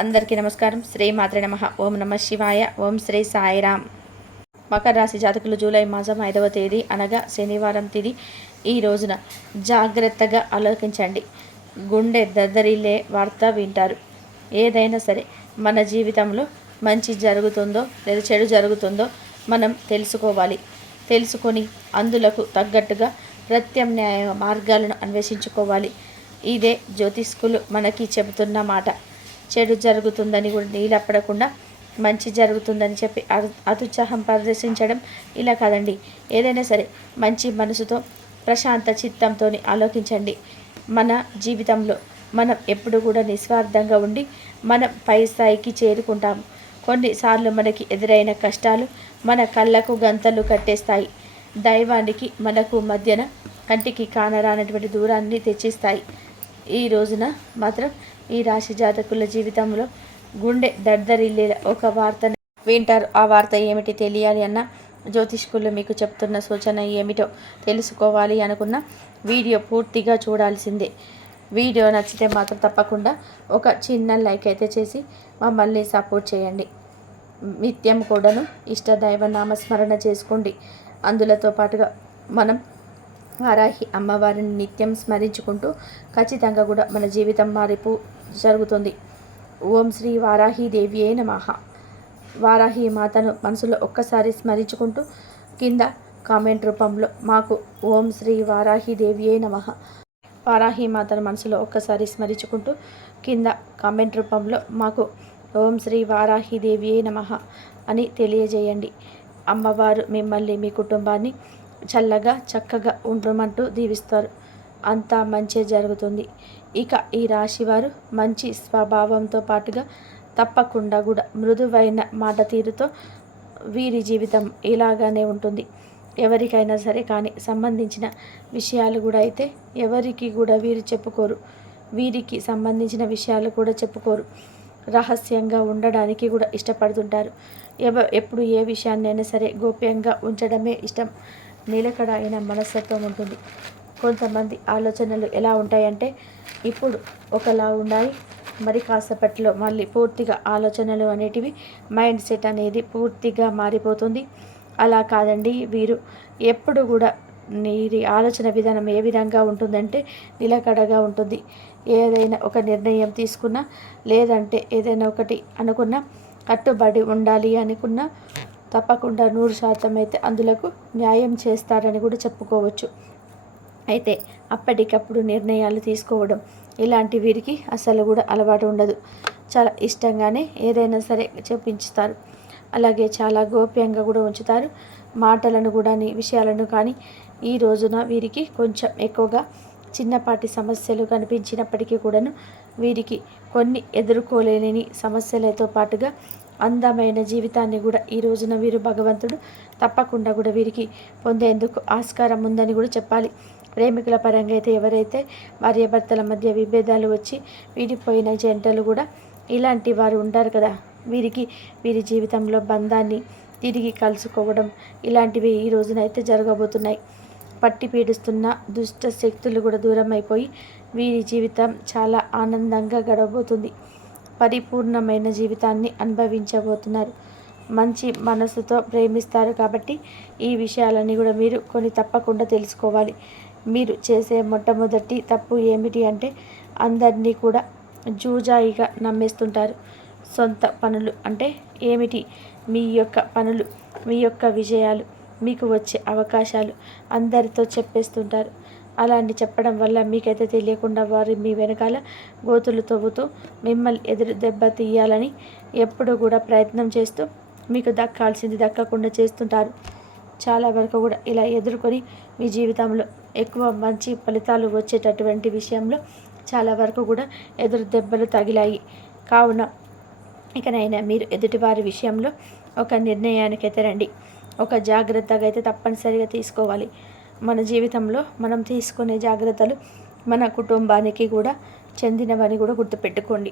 అందరికీ నమస్కారం. శ్రీ మాత్రే నమః. ఓం నమః శివాయ. ఓం శ్రీ సాయిరామ్. మకర రాశి జాతకులు జూలై మాసం 5వ తేదీ అనగా శనివారం తిథి ఈ రోజున జాగ్రత్తగా ఆలోచించండి. గుండె దద్దరిల్లే వార్త వింటారు. ఏదైనా సరే మన జీవితంలో మంచి జరుగుతుందో లేదా చెడు జరుగుతుందో మనం తెలుసుకోవాలి. తెలుసుకొని అందులకు తగ్గట్టుగా ప్రత్యామ్నాయ మార్గాలను అన్వేషించుకోవాలి. ఇదే జ్యోతిష్కులు మనకి చెబుతున్న మాట. చెడు జరుగుతుందని కూడా నీలపడకుండా మంచి జరుగుతుందని చెప్పి అతుత్సాహం ప్రదర్శించడం ఇలా కాదండి. ఏదైనా సరే మంచి మనసుతో ప్రశాంత చిత్తంతో ఆలోచించండి. మన జీవితంలో మనం ఎప్పుడు కూడా నిస్వార్థంగా ఉండి మనం పై స్థాయికి చేరుకుంటాము. కొన్నిసార్లు మనకి ఎదురైన కష్టాలు మన కళ్ళకు గంతలు కట్టేస్తాయి. దైవానికి మనకు మధ్యన కంటికి కానరానటువంటి దూరాన్ని తెచ్చిస్తాయి. ఈ రోజున మాత్రం ఈ రాశి జాతకుల జీవితంలో గుండె దద్దరిల్లే ఒక వార్తను వింటారు. ఆ వార్త ఏమిటి తెలియాలి అన్న జ్యోతిష్కులు మీకు చెప్తున్న సూచన ఏమిటో తెలుసుకోవాలి అనుకున్న వీడియో పూర్తిగా చూడాల్సిందే. వీడియో నచ్చితే మాత్రం తప్పకుండా ఒక చిన్న లైక్ అయితే చేసి మమ్మల్ని సపోర్ట్ చేయండి. నిత్యం కూడాను ఇష్టదైవ నామస్మరణ చేసుకోండి. అందులతో పాటుగా మనం వారాహి అమ్మవారిని నిత్యం స్మరించుకుంటూ ఖచ్చితంగా కూడా మన జీవితం మారిపు జరుగుతుంది. ఓం శ్రీ వారాహి దేవియే నమః. వారాహి మాతను మనసులో ఒక్కసారి స్మరించుకుంటూ కింద కామెంట్ రూపంలో మాకు ఓం శ్రీ వారాహి దేవియే నమః. వారాహి మాతను మనసులో ఒక్కసారి స్మరించుకుంటూ కింద కామెంట్ రూపంలో మాకు ఓం శ్రీ వారాహి దేవియే నమః అని తెలియజేయండి. అమ్మవారు మిమ్మల్ని మీ కుటుంబాన్ని చల్లగా చక్కగా ఉండమంటూ దీవిస్తారు. అంతా మంచి జరుగుతుంది. ఇక ఈ రాశివారు మంచి స్వభావంతో పాటుగా తప్పకుండా కూడా మృదువైన మాట తీరుతో వీరి జీవితం ఇలాగానే ఉంటుంది. ఎవరికైనా సరే కానీ సంబంధించిన విషయాలు కూడా అయితే ఎవరికి కూడా వీరు చెప్పుకోరు. వీరికి సంబంధించిన విషయాలు కూడా చెప్పుకోరు. రహస్యంగా ఉండడానికి కూడా ఇష్టపడుతుంటారు. ఎప్పుడు ఏ విషయాన్నైనా సరే గోప్యంగా ఉంచడమే ఇష్టం. నిలకడ అయిన మనస్తత్వం ఉంటుంది. కొంతమంది ఆలోచనలు ఎలా ఉంటాయంటే ఇప్పుడు ఒకలా ఉన్నాయి, మరి కాసేపట్లో మళ్ళీ పూర్తిగా ఆలోచనలు అనేటివి మైండ్ సెట్ అనేది పూర్తిగా మారిపోతుంది. అలా కాదండి, వీరు ఎప్పుడు కూడా వీరి ఆలోచన విధానం ఏ విధంగా ఉంటుందంటే నిలకడగా ఉంటుంది. ఏదైనా ఒక నిర్ణయం తీసుకున్నా లేదంటే ఏదైనా ఒకటి అనుకున్నా కట్టుబడి ఉండాలి అనుకున్నా తప్పకుండా 100% అయితే అందులకు న్యాయం చేస్తారని కూడా చెప్పుకోవచ్చు. అయితే అప్పటికప్పుడు నిర్ణయాలు తీసుకోవడం ఇలాంటి వీరికి అసలు కూడా అలవాటు ఉండదు. చాలా ఇష్టంగానే ఏదైనా సరే చెప్పించుతారు. అలాగే చాలా గోప్యంగా కూడా ఉంచుతారు. మాటలను కూడా విషయాలను కానీ ఈ రోజున వీరికి కొంచెం ఎక్కువగా చిన్నపాటి సమస్యలు కనిపించినప్పటికీ కూడాను వీరికి కొన్ని ఎదుర్కోలేని సమస్యలతో పాటుగా అందమైన జీవితాన్ని కూడా ఈ రోజున వీరు భగవంతుడు తప్పకుండా కూడా వీరికి పొందేందుకు ఆస్కారం ఉందని కూడా చెప్పాలి. ప్రేమికుల పరంగా అయితే ఎవరైతే భార్యాభర్తల మధ్య విభేదాలు వచ్చి విడిపోయిన జంటలు కూడా ఇలాంటి వారు ఉంటారు కదా, వీరికి వీరి జీవితంలో బంధాన్ని తిరిగి కలుసుకోవడం ఇలాంటివి ఈ రోజున అయితే జరగబోతున్నాయి. పట్టి పీడిస్తున్న దుష్ట శక్తులు కూడా దూరం అయిపోయి వీరి జీవితం చాలా ఆనందంగా గడవబోతుంది. పరిపూర్ణమైన జీవితాన్ని అనుభవించబోతున్నారు. మంచి మనసుతో ప్రేమిస్తారు కాబట్టి ఈ విషయాలన్నీ కూడా మీరు కొన్ని తప్పకుండా తెలుసుకోవాలి. మీరు చేసే మొట్టమొదటి తప్పు ఏమిటి అంటే అందరినీ కూడా జూజాయిగా నమ్మేస్తుంటారు. సొంత పనులు అంటే ఏమిటి, మీ యొక్క పనులు, మీ యొక్క విజయాలు, మీకు వచ్చే అవకాశాలు అందరితో చెప్పేస్తుంటారు. అలాంటి చెప్పడం వల్ల మీకైతే తెలియకుండా వారు మీ వెనకాల గోతులు తవ్వుతూ మిమ్మల్ని ఎదురు దెబ్బ తీయాలని ఎప్పుడు కూడా ప్రయత్నం చేస్తూ మీకు దక్కాల్సింది దక్కకుండా చేస్తుంటారు. చాలా వరకు కూడా ఇలా ఎదుర్కొని మీ జీవితంలో ఎక్కువ మంచి ఫలితాలు వచ్చేటటువంటి విషయంలో చాలా వరకు కూడా ఎదురు దెబ్బలు తగిలాయి. కావున ఇకనైనా మీరు ఎదుటివారి విషయంలో ఒక నిర్ణయానికైతే రండి. ఒక జాగ్రత్తగా అయితే తప్పనిసరిగా తీసుకోవాలి. మన జీవితంలో మనం తీసుకునే జాగ్రత్తలు మన కుటుంబానికి కూడా చెందినవని కూడా గుర్తుపెట్టుకోండి.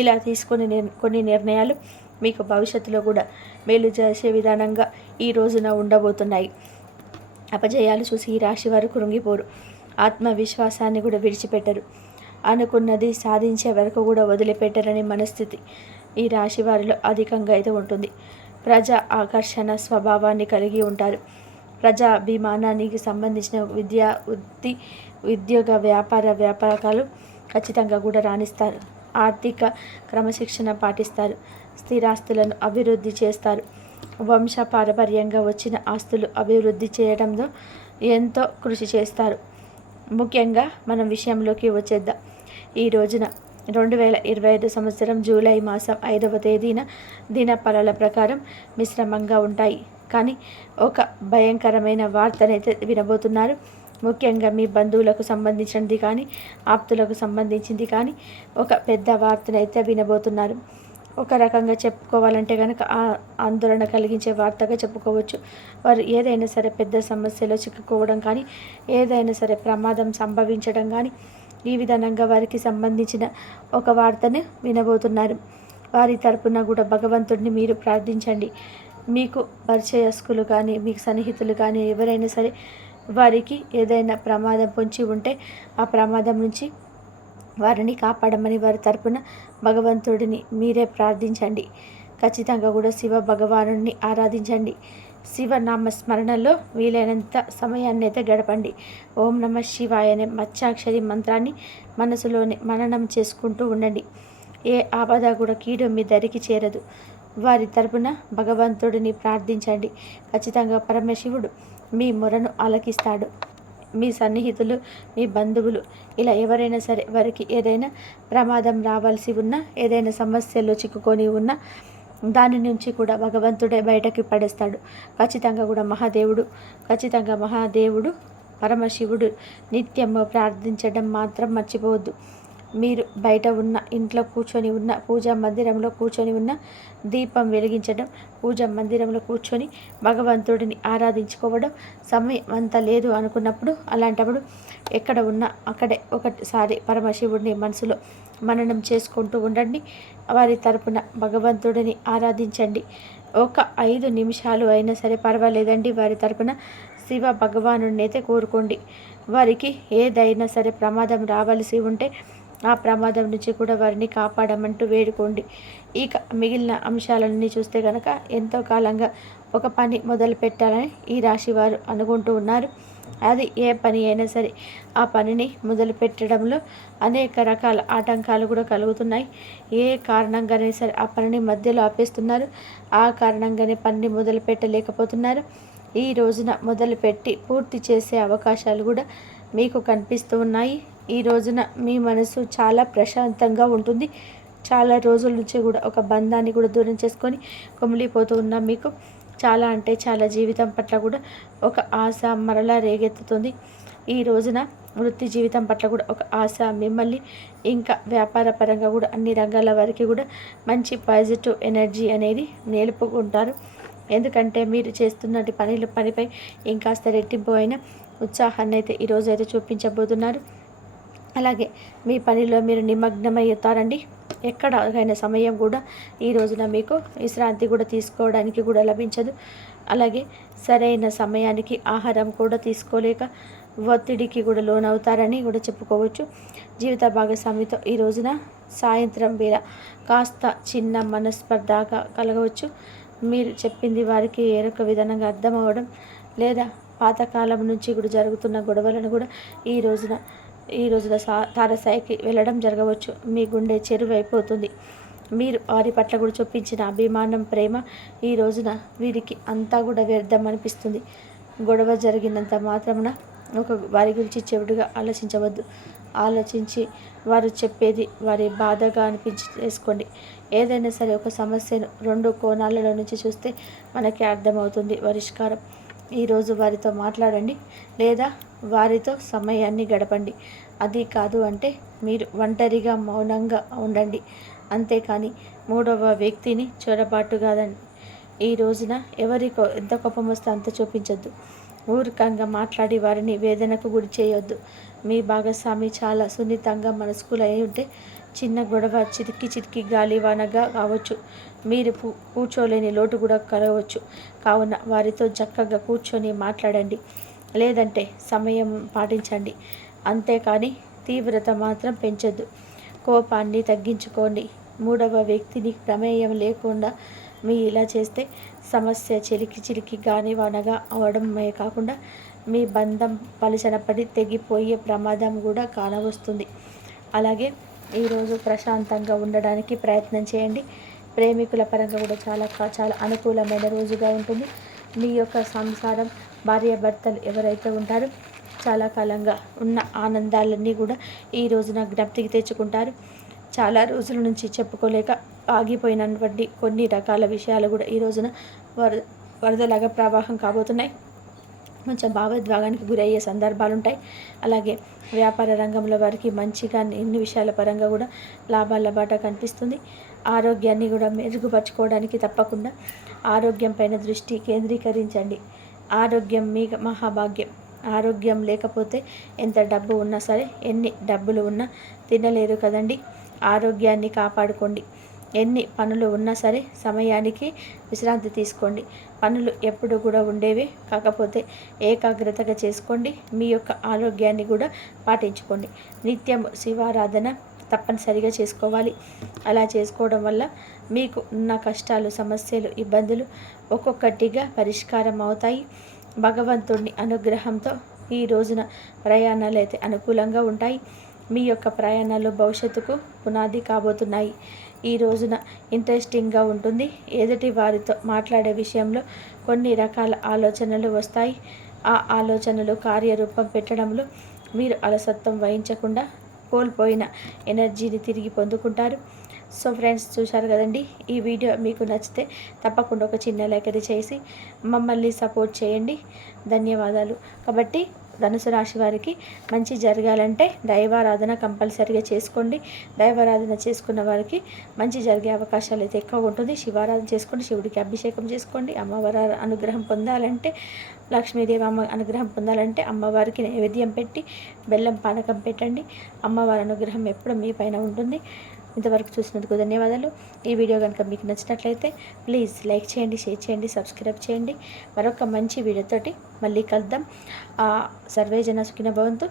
ఇలా తీసుకునే కొన్ని నిర్ణయాలు మీకు భవిష్యత్తులో కూడా మేలు చేసే విధానంగా ఈ రోజున ఉండబోతున్నాయి. అపజయాలు చూసి ఈ రాశి వారు కృంగిపోరు. ఆత్మవిశ్వాసాన్ని కూడా విడిచిపెట్టరు. అనుకున్నది సాధించే వరకు కూడా వదిలిపెట్టరని మనస్థితి ఈ రాశి వారిలో అధికంగా అయితే ఉంటుంది. ప్రజా ఆకర్షణ స్వభావాన్ని కలిగి ఉంటారు. ప్రజాభిమానానికి సంబంధించిన విద్య, ఉద్యోగ, వ్యాపకాలు ఖచ్చితంగా కూడా రాణిస్తారు. ఆర్థిక క్రమశిక్షణ పాటిస్తారు. స్థిరాస్తులను అభివృద్ధి చేస్తారు. వంశపారపర్యంగా వచ్చిన ఆస్తులు అభివృద్ధి చేయడంలో ఎంతో కృషి చేస్తారు. ముఖ్యంగా మనం విషయంలోకి వచ్చేద్దాం. ఈ రోజున 2025 సంవత్సరం జూలై మాసం 5వ తేదీన దినఫలాల ప్రకారం మిశ్రమంగా ఉంటాయి. కానీ ఒక భయంకరమైన వార్తనైతే వినబోతున్నారు. ముఖ్యంగా మీ బంధువులకు సంబంధించినది కానీ, ఆప్తులకు సంబంధించింది కానీ ఒక పెద్ద వార్తనైతే వినబోతున్నారు. ఒక రకంగా చెప్పుకోవాలంటే కనుక ఆందోళన కలిగించే వార్తగా చెప్పుకోవచ్చు. వారు ఏదైనా సరే పెద్ద సమస్యలో చిక్కుకోవడం కానీ, ఏదైనా సరే ప్రమాదం సంభవించడం కానీ, ఈ విధానంగా వారికి సంబంధించిన ఒక వార్తను వినబోతున్నారు. వారి తరపున కూడా భగవంతుడిని మీరు ప్రార్థించండి. మీకు పరిచయస్కులు కానీ, మీకు సన్నిహితులు కానీ ఎవరైనా సరే వారికి ఏదైనా ప్రమాదం పొంచి ఉంటే ఆ ప్రమాదం నుంచి వారిని కాపాడమని వారి తరపున భగవంతుడిని మీరే ప్రార్థించండి. ఖచ్చితంగా కూడా శివ భగవానుని ఆరాధించండి. శివనామ స్మరణలో వీలైనంత సమయాన్ని అయితే గడపండి. ఓం నమ శివాయ అనే మత్స్యాక్షరి మంత్రాన్ని మనసులోనే మననం చేసుకుంటూ ఉండండి. ఏ ఆపద కూడా కీడు మీ దరికి చేరదు. వారి తరపున భగవంతుడిని ప్రార్థించండి. ఖచ్చితంగా పరమశివుడు మీ మొరను ఆలకిస్తాడు. మీ సన్నిహితులు, మీ బంధువులు ఇలా ఎవరైనా సరే వారికి ఏదైనా ప్రమాదం రావాల్సి ఉన్నా, ఏదైనా సమస్యల్లో చిక్కుకొని ఉన్నా దాని నుంచి కూడా భగవంతుడే బయటకి పడేస్తాడు. ఖచ్చితంగా మహాదేవుడు పరమశివుడు నిత్యము ప్రార్థించడం మాత్రం మర్చిపోవద్దు. మీరు బయట ఉన్న ఇంట్లో కూర్చొని ఉన్న పూజా మందిరంలో కూర్చొని ఉన్న దీపం వెలిగించడం, పూజా మందిరంలో కూర్చొని భగవంతుడిని ఆరాధించుకోవడం సమయం అంత లేదు అనుకున్నప్పుడు, అలాంటప్పుడు ఎక్కడ ఉన్నా అక్కడే ఒకటిసారి పరమశివుడిని మనసులో మననం చేసుకుంటూ ఉండండి. వారి తరపున భగవంతుడిని ఆరాధించండి. ఒక 5 నిమిషాలు అయినా సరే పర్వాలేదండి. వారి తరపున శివ భగవానుడిని అయితే కోరుకోండి. వారికి ఏదైనా సరే ప్రమాదం రావాల్సి ఉంటే ఆ ప్రమాదం నుంచి కూడా వారిని కాపాడమంటూ వేడుకోండి. ఇక మిగిలిన అంశాలన్నీ చూస్తే కనుక ఎంతో కాలంగా ఒక పని మొదలు పెట్టాలని ఈ రాశి వారు అనుకుంటూ ఉన్నారు. అది ఏ పని అయినా సరే ఆ పనిని మొదలు పెట్టడంలో అనేక రకాల ఆటంకాలు కూడా కలుగుతున్నాయి. ఏ కారణంగానే సరే ఆ పనిని మధ్యలో ఆపేస్తున్నారు. ఆ కారణంగానే పనిని మొదలు పెట్టలేకపోతున్నారు. ఈ రోజున మొదలుపెట్టి పూర్తి చేసే అవకాశాలు కూడా మీకు కనిపిస్తూ ఉన్నాయి. ఈ రోజున మీ మనసు చాలా ప్రశాంతంగా ఉంటుంది. చాలా రోజుల నుంచి కూడా ఒక బంధాన్ని కూడా దూరం చేసుకొని కుమిలిపోతూ ఉన్న మీకు చాలా అంటే చాలా జీవితం పట్ల కూడా ఒక ఆశ మరలా రేగెత్తుతుంది. ఈ రోజున వృత్తి జీవితం పట్ల కూడా ఒక ఆశ మిమ్మల్ని, ఇంకా వ్యాపార పరంగా కూడా అన్ని రంగాల వారికి కూడా మంచి పాజిటివ్ ఎనర్జీ అనేది నిలుపుకుంటారు. ఎందుకంటే మీరు చేస్తున్నటి పనిపై ఇంకాస్త రెట్టింపు అయిన ఉత్సాహాన్ని అయితే ఈరోజు అయితే చూపించబోతున్నారు. అలాగే మీ పనిలో మీరు నిమగ్నమై అవుతారండి. ఎక్కడైన సమయం కూడా ఈ రోజున మీకు విశ్రాంతి కూడా తీసుకోవడానికి కూడా లభించదు. అలాగే సరైన సమయానికి ఆహారం కూడా తీసుకోలేక ఒత్తిడికి కూడా లోనవుతారని కూడా చెప్పుకోవచ్చు. జీవిత భాగస్వామితో ఈ రోజున సాయంత్రం వేళ కాస్త చిన్న మనస్పర్ధగా కలగవచ్చు. మీరు చెప్పింది వారికి ఏరొక విధానంగా అర్థం అవ్వడం, లేదా పాతకాలం నుంచి కూడా జరుగుతున్న గొడవలను కూడా ఈ రోజున తారస్థాయికి వెళ్ళడం జరగవచ్చు. మీ గుండె చెరువైపోతుంది. మీరు వారి పట్ల కూడా చూపించిన అభిమానం, ప్రేమ ఈ రోజున వీరికి అంతా కూడా వ్యర్థం అనిపిస్తుంది. గొడవ జరిగినంత మాత్రమున వారి గురించి చెడుగా ఆలోచించవద్దు. ఆలోచించి వారు చెప్పేది వారి బాధగా అనిపించి చేసుకోండి. ఏదైనా సరే ఒక సమస్యను 2 కోణాలలో నుంచి చూస్తే మనకి అర్థమవుతుంది పరిష్కారం. ఈరోజు వారితో మాట్లాడండి, లేదా వారితో సమయాన్ని గడపండి. అది కాదు అంటే మీరు ఒంటరిగా మౌనంగా ఉండండి. అంతేకాని 3వ వ్యక్తిని చొరబాటు కాదండి. ఈ రోజున ఎవరికో ఎంత కోపం వస్తే అంత చూపించొద్దు. ఊరికంగా మాట్లాడి వారిని వేదనకు గురి చేయొద్దు. మీ భాగస్వామి చాలా సున్నితంగా మనస్కులై ఉంటే చిన్న గొడవ చిటికి గాలివానగా కావచ్చు. మీరు కూర్చోలేని లోటు కూడా కలగవచ్చు. కావున వారితో చక్కగా కూర్చొని మాట్లాడండి, లేదంటే సమయం పాటించండి. అంతేకాని తీవ్రత మాత్రం పెంచొద్దు. కోపాన్ని తగ్గించుకోండి. మూడవ వ్యక్తిని ప్రమేయం లేకుండా ఇలా చేస్తే సమస్య చిలికి గానివనగా అవడమే కాకుండా మీ బంధం పలుచనపడి తెగిపోయే ప్రమాదం కూడా కానవస్తుంది. అలాగే ఈరోజు ప్రశాంతంగా ఉండడానికి ప్రయత్నం చేయండి. ప్రేమికుల పరంగా కూడా చాలా అనుకూలమైన రోజుగా ఉంటుంది. మీ యొక్క సంసారం, భార్యాభర్తలు ఎవరైతే ఉంటారో చాలా కాలంగా ఉన్న ఆనందాలన్నీ కూడా ఈ రోజున జ్ఞప్తికి తెచ్చుకుంటారు. చాలా రోజుల నుంచి చెప్పుకోలేక ఆగిపోయినటువంటి కొన్ని రకాల విషయాలు కూడా ఈ రోజున వరదలాగా ప్రవాహం కాబోతున్నాయి. కొంచెం భావోద్వేగానికి గురయ్యే సందర్భాలు ఉంటాయి. అలాగే వ్యాపార రంగంలో వారికి మంచిగా ఎన్ని విషయాల పరంగా కూడా లాభాల బాట కనిపిస్తుంది. ఆరోగ్యాన్ని కూడా మెరుగుపరుచుకోవడానికి తప్పకుండా ఆరోగ్యం పైన దృష్టి కేంద్రీకరించండి. ఆరోగ్యం మీ మహాభాగ్యం. ఆరోగ్యం లేకపోతే ఎంత డబ్బు ఉన్నా సరే, ఎన్ని డబ్బులు ఉన్నా తినలేరు కదండి. ఆరోగ్యాన్ని కాపాడుకోండి. ఎన్ని పనులు ఉన్నా సరే సమయానికి విశ్రాంతి తీసుకోండి. పనులు ఎప్పుడు కూడా ఉండేవే, కాకపోతే ఏకాగ్రతగా చేసుకోండి. మీ యొక్క ఆరోగ్యాన్ని కూడా పాటించుకోండి. నిత్యం శివారాధన తప్పనిసరిగా చేసుకోవాలి. అలా చేసుకోవడం వల్ల మీకు ఉన్న కష్టాలు, సమస్యలు, ఇబ్బందులు ఒక్కొక్కటిగా పరిష్కారం అవుతాయి. భగవంతుడిని అనుగ్రహంతో ఈ రోజున ప్రయాణాలు అయితే అనుకూలంగా ఉంటాయి. మీ యొక్క ప్రయాణాలు భవిష్యత్తుకు పునాది కాబోతున్నాయి. ఈ రోజున ఇంట్రెస్టింగ్గా ఉంటుంది. ఎదుటి వారితో మాట్లాడే విషయంలో కొన్ని రకాల ఆలోచనలు వస్తాయి. ఆ ఆలోచనలు కార్యరూపం పెట్టడంలో మీరు అలసత్వం వహించకుండా కోల్పోయిన ఎనర్జీని తిరిగి పొందుకుంటారు. సో ఫ్రెండ్స్, చూశారు కదండి. ఈ వీడియో మీకు నచ్చితే తప్పకుండా ఒక చిన్న లైక్ అది చేసి మమ్మల్ని సపోర్ట్ చేయండి. ధన్యవాదాలు. కాబట్టి ధనుసు రాశి వారికి మంచి జరగాలంటే దైవారాధన కంపల్సరీగా చేసుకోండి. దైవారాధన చేసుకున్న వారికి మంచి జరిగే అవకాశాలు అయితే ఎక్కువ ఉంటుంది. శివారాధన చేసుకోండి, శివుడికి అభిషేకం చేసుకోండి. అమ్మవారి అనుగ్రహం పొందాలంటే, లక్ష్మీదేవి అమ్మ అనుగ్రహం పొందాలంటే అమ్మవారికి నైవేద్యం పెట్టి బెల్లం పానకం పెట్టండి. అమ్మవారి అనుగ్రహం ఎప్పుడు మీ పైన ఉంటుంది. ఇంతవరకు చూసినందుకు ధన్యవాదాలు. ఈ వీడియో కనుక మీకు నచ్చినట్లయితే ప్లీజ్ లైక్ చేయండి, షేర్ చేయండి, సబ్స్క్రైబ్ చేయండి. మరొక మంచి వీడియోతోటి మళ్ళీ కలుద్దాం. సర్వే జన సుఖినో భవంతు.